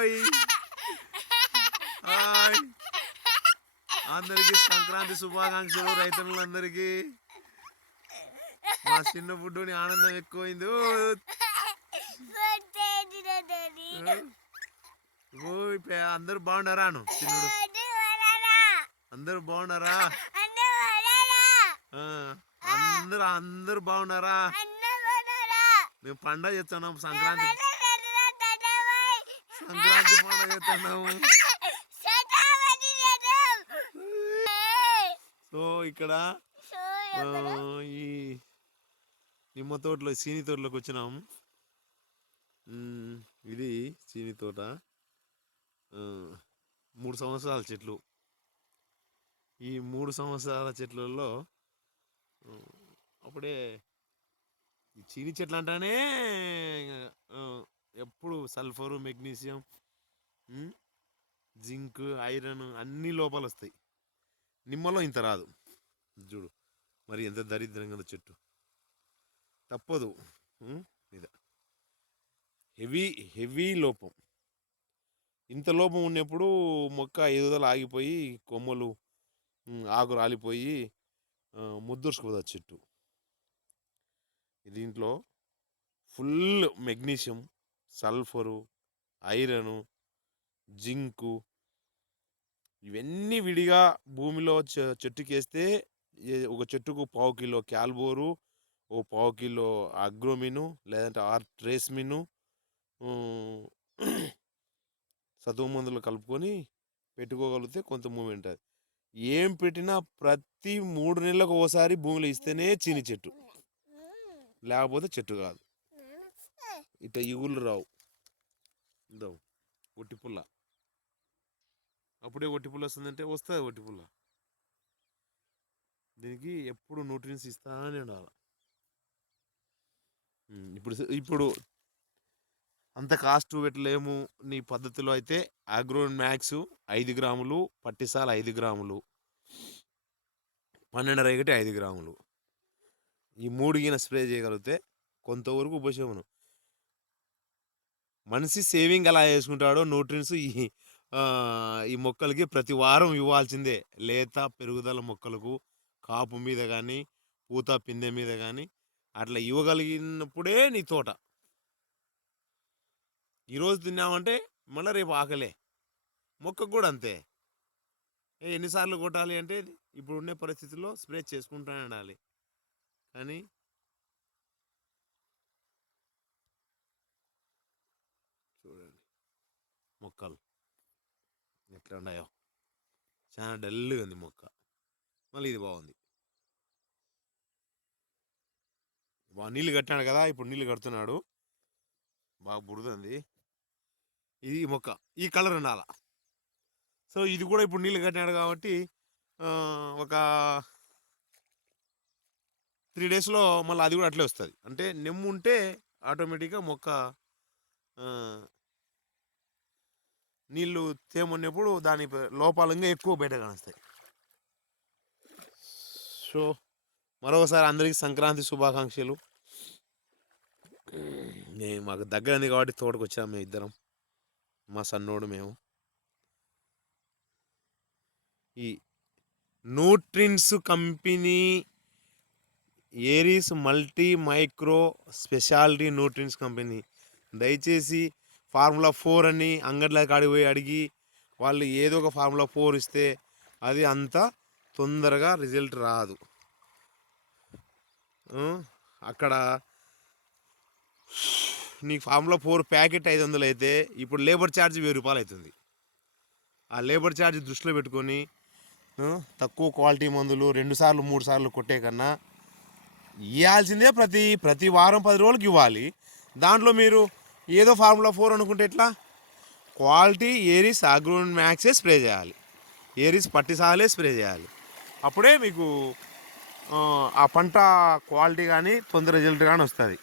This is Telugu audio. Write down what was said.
ఓయ్ హాయ్ అందరికి సంక్రాంతి శుభాకాంక్షలు రైతులందరికీ. మా చిన్న బుడ్డుని ఆనందం ఎక్కువైంది. అందరు బాగున్నారా చిన్నుడు? అందరు బాగున్నారా? అందరు బాగున్నారా? మేము పండగ చేస్తున్నాం, సంక్రాంతి పండగ చేస్తున్నాము. సో ఇక్కడ ఈ నిమ్మ తోటలో సీని తోటలోకి వచ్చినాము. ఇది చీని తోట, 3 సంవత్సరాల చెట్లు. ఈ 3 సంవత్సరాల చెట్లలో అప్పుడే ఈ చీని చెట్లు అంటానే ఎప్పుడు సల్ఫరు, మెగ్నీషియం, జింక్, ఐరన్ అన్నీ లోపాలు వస్తాయి. నిమ్మలో ఇంత రాదు. చూడు మరి ఎంత దరిద్రంగా చెట్టు. తప్పదు, మీద హెవీ లోపం. ఇంత లోపం ఉన్నప్పుడు మొక్క ఎదుగుదల ఆగిపోయి కొమ్మలు ఆకు రాలిపోయి ముద్దుర్చుకుపోతుంది చెట్టు. దీంట్లో full magnesium, sulphur, iron, zinc ఇవన్నీ విడిగా భూమిలో చెట్టుకేస్తే ఒక చెట్టుకు 1/4 కిలో క్యాల్బోరు, 1/4 కిలో అగ్రోమిను లేదంటే ట్రేస్మిను సతువు మందులు కలుపుకొని పెట్టుకోగలిగితే కొంత మూమెంట్. అది ఏం పెట్టినా ప్రతి 3 నెలలకు ఒకసారి భూమిలో ఇస్తేనే చీని చెట్టు, లేకపోతే చెట్టు కాదు. ఇట ఇగుళ్ళు రావు. ఇందాం ఒట్టి పుల్ల, అప్పుడే ఒట్టి పుల్ల వస్తుందంటే వస్తుంది ఒట్టి పుల్ల. దీనికి ఎప్పుడు న్యూట్రియన్స్ ఇస్తానే ఉండాలి. ఇప్పుడు అంత కాస్ట్ పెట్టలేము నీ పద్ధతిలో అయితే అగ్రోన్ మ్యాక్స్ 5 గ్రాములు, పట్టిసాల్ 5 గ్రాములు, 12 రేగటి 5 గ్రాములు, ఈ 3 గిన స్ప్రే చేయగలిగితే కొంతవరకు ఉపశమనం. మనిషి సేవింగ్ ఎలా చేసుకుంటాడో న్యూట్రియన్స్ ఈ మొక్కలకి ప్రతి వారం ఇవ్వాల్సిందే. లేత పెరుగుదల మొక్కలకు కాపు మీద కానీ పూత పిందె మీద కానీ అట్లా ఇవ్వగలిగినప్పుడే నీ తోట. ఈరోజు తిన్నామంటే మళ్ళీ రేపు ఆకలే. మొక్కకు కూడా అంతే. ఎన్నిసార్లు కొట్టాలి అంటే ఇప్పుడు ఉండే పరిస్థితుల్లో స్ప్రే చేసుకుంటూనే ఉండాలి. కానీ చూడండి మొక్కలు ఎట్లా ఉన్నాయో, చాలా డల్గా ఉంది మొక్క. మళ్ళీ ఇది బాగుంది. నీళ్ళు కట్టినాడు కదా, ఇప్పుడు నీళ్ళు కడుతున్నాడు, బాగా బురదంది. ఇది మొక్క ఈ కలర్ ఉండాల. సో ఇది కూడా ఇప్పుడు నీళ్ళు కట్టినాడు కాబట్టి ఒక 3 డేస్లో మళ్ళీ అది కూడా అట్లే వస్తుంది. అంటే నెమ్ము ఉంటే ఆటోమేటిక్గా మొక్క నీళ్ళు తేమన్నప్పుడు దాని లోపాలు ఇంకా ఎక్కువ బయట కానిస్తాయి. సో మరొకసారి అందరికీ సంక్రాంతి శుభాకాంక్షలు. మాకు దగ్గర ఉంది కాబట్టి తోటకు వచ్చాము మేము ఇద్దరం, మా సన్నోడు మేము. ఈ nutrients company Aries multi micro speciality nutrients company. దయచేసి ఫార్ములా 4 అని అంగడ్ల కాడికి పోయి అడిగి వాళ్ళు ఏదో ఒక ఫార్ములా 4 ఇస్తే అది అంత తొందరగా రిజల్ట్ రాదు. అక్కడ నీకు ఫార్ములా 4 ప్యాకెట్ 500 అయితే ఇప్పుడు లేబర్ ఛార్జ్ 1000 రూపాయలు అవుతుంది. ఆ లేబర్ ఛార్జ్ దృష్టిలో పెట్టుకొని తక్కువ క్వాలిటీ మందులు 2 సార్లు 3 సార్లు కొట్టే కన్నా ఇవ్వాల్సిందే ప్రతి వారం 10 రోజులకి ఇవ్వాలి. దాంట్లో మీరు ఏదో ఫార్ములా 4 అనుకుంటే ఎట్లా? క్వాలిటీ ఏరీస్ అగ్రోన్ మ్యాక్సే స్ప్రే చేయాలి, ఏరీస్ పట్టిసాలే స్ప్రే చేయాలి. అప్పుడే మీకు ఆ పంట క్వాలిటీ కానీ తొందర రిజల్ట్ కానీ వస్తుంది.